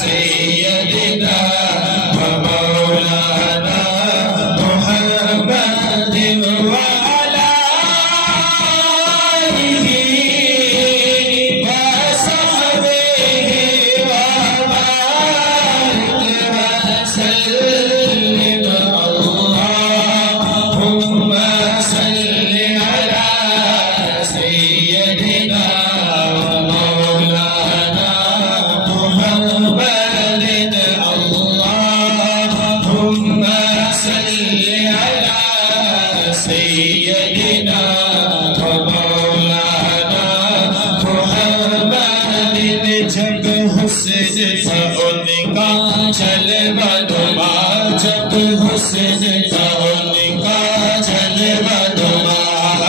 सय्यदना व मौलाना मुहम्मदिन व अला आलिहि व सहबिहि व बारिक व सल्लिम अल्लाहुम्मा सल्लि अला सय्यदिना व मौलाना मुहम्मदिन अल्लाहुम्मा सल्लि अला सय्यदिना व मौलाना मुहम्मदिन जब हुस्न था उनका जलवा नुमा जब हुस्न था उनका जलवा नुमा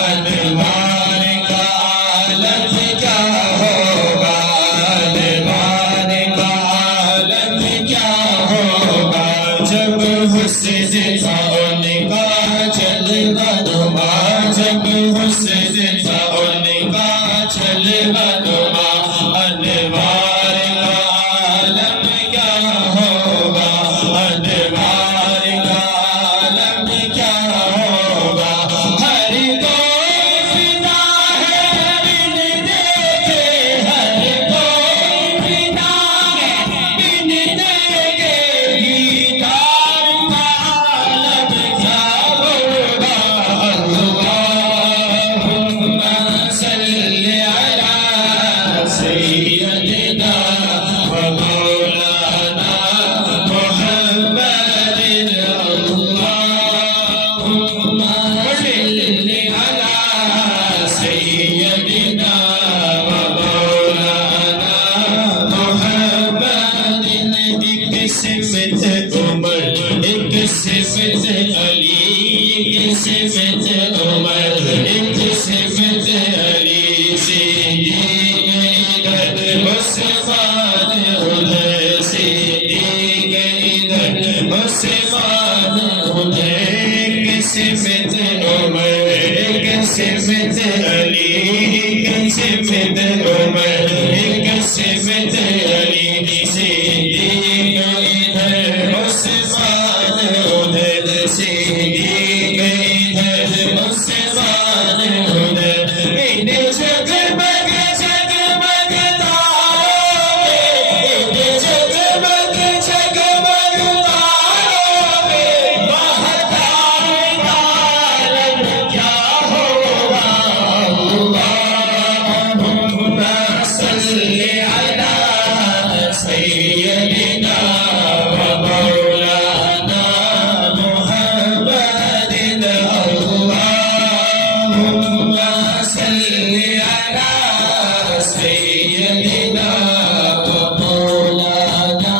अनवार का आलम क्या होगा अनवार का आलम क्या होगा जब हुस्न था उनका जलवा नुमा जब हुस्न था उनका जलवा नुमा अनवार का आलम क्या होगा अनवार का आलम क्या होगा हर कोई फिदा है बिन देखे हर कोई फिदा है बिन देखे दीदार का आलम क्या होगा अल्लाहुम्मा सल्लि अला सय्यदिना व मौलाना मुहम्मदिन अल्लाहुम्मा सल्लि अला सय्यदिना व मौलाना मुहम्मदिन एक सिमत उमर एक सिमत अली एक सिमत उमर एक सिमत अली से इधर मुसलमान उधर से इधर मुसलमान उधर एक सिमत उमर एक सिमत अली एक सिमत उमर एक सिमत अली से इधर मुसलमान उधर से इधर मुसलमान उधर इन्हें जगमग जगमग तारों में इन्हें जगमग जगमग तारों में महतार का आलम क्या होगा अल्लाहुम्मा सल्लि अला सय्यदिना व मौलाना मुहम्मदिन अल्लाहुम्मा सल्लि अला सय्यदिना व मौलाना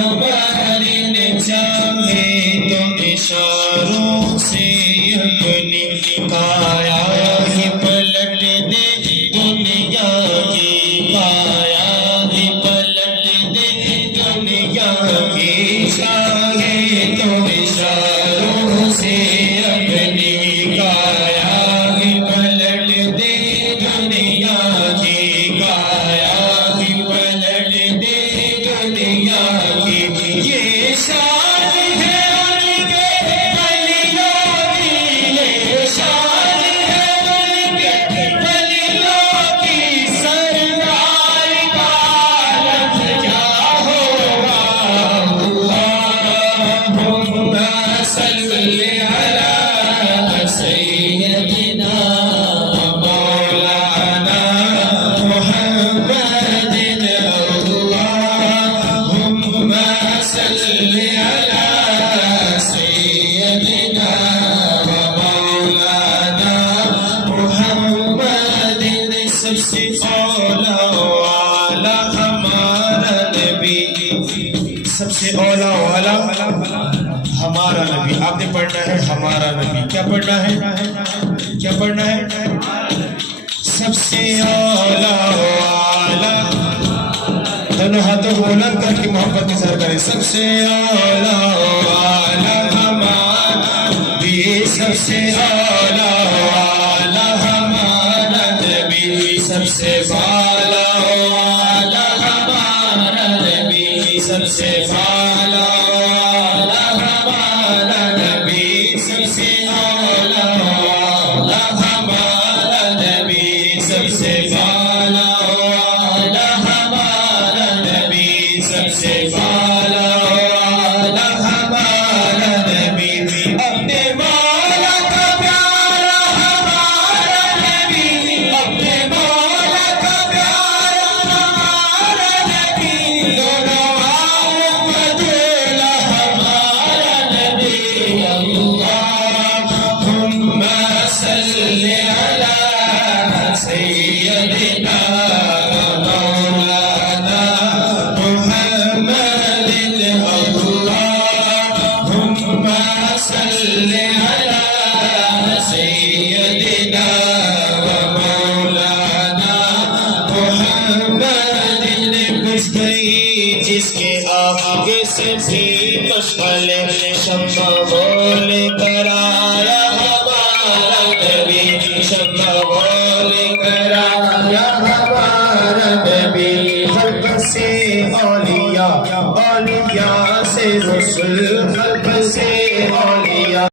मुहम्मदिन चाहे तो इशारों से अपनी काया ही पलट दे दुनिया की काया ही पलट दे दुनिया की चाहे तो इशारों से अपनी काया ही पलट दे दुनिया की काया ही पलट दे दुनिया की ये शान है उनके वलियों की ये शान है उनके वलियों की सरदार का आलम क्या होगा अल्लाहुम्मा सल्लि अला सय्यदिना व मौलाना मुहम्मदिन अल्लाहुम्मा सल्लि अला सय्यदिना व मौलाना मुहम्मदिन सबसे औला वाला हमारा नबी सबसे औला वाला हमारा नबी आपने पढ़ना है हमारा नबी क्या पढ़ना है क्या पढ़ना है सबसे औला वाला दोनों हाथों को बुलंद करके मोहब्बत के साथ करें सबसे औला वाला हमारा नबी सबसे औला वाला हमारा नबी सबसे बाला वाला हमारा सबसे आला वाला हमारा नबी, सबसे आला वाला हमारा नबी, सबसे आला वाला हमारा नबी, सबसे आला वाला हमारा नबी। अपने मौला का प्यारा हमारा नबी, अपने मौला का प्यारा हमारा नबी, दोनों आलम का दूल्हा हमारा नबी। अल्लाहुम्मा सल्ली अला सय्यदिना मौलाना मुहम्मदिन, अल्लाहुम्मा सल्ली अला सय्यदिना मौलाना मुहम्मदिन। बुझ गई जिसके आगे से भी मशअले, शम्मा बोले कराया हमारा नबी, शम्मा बोले कराया हमारा नबी। खल्क से औलिया, औलिया से रसूल, खल्क से औलिया,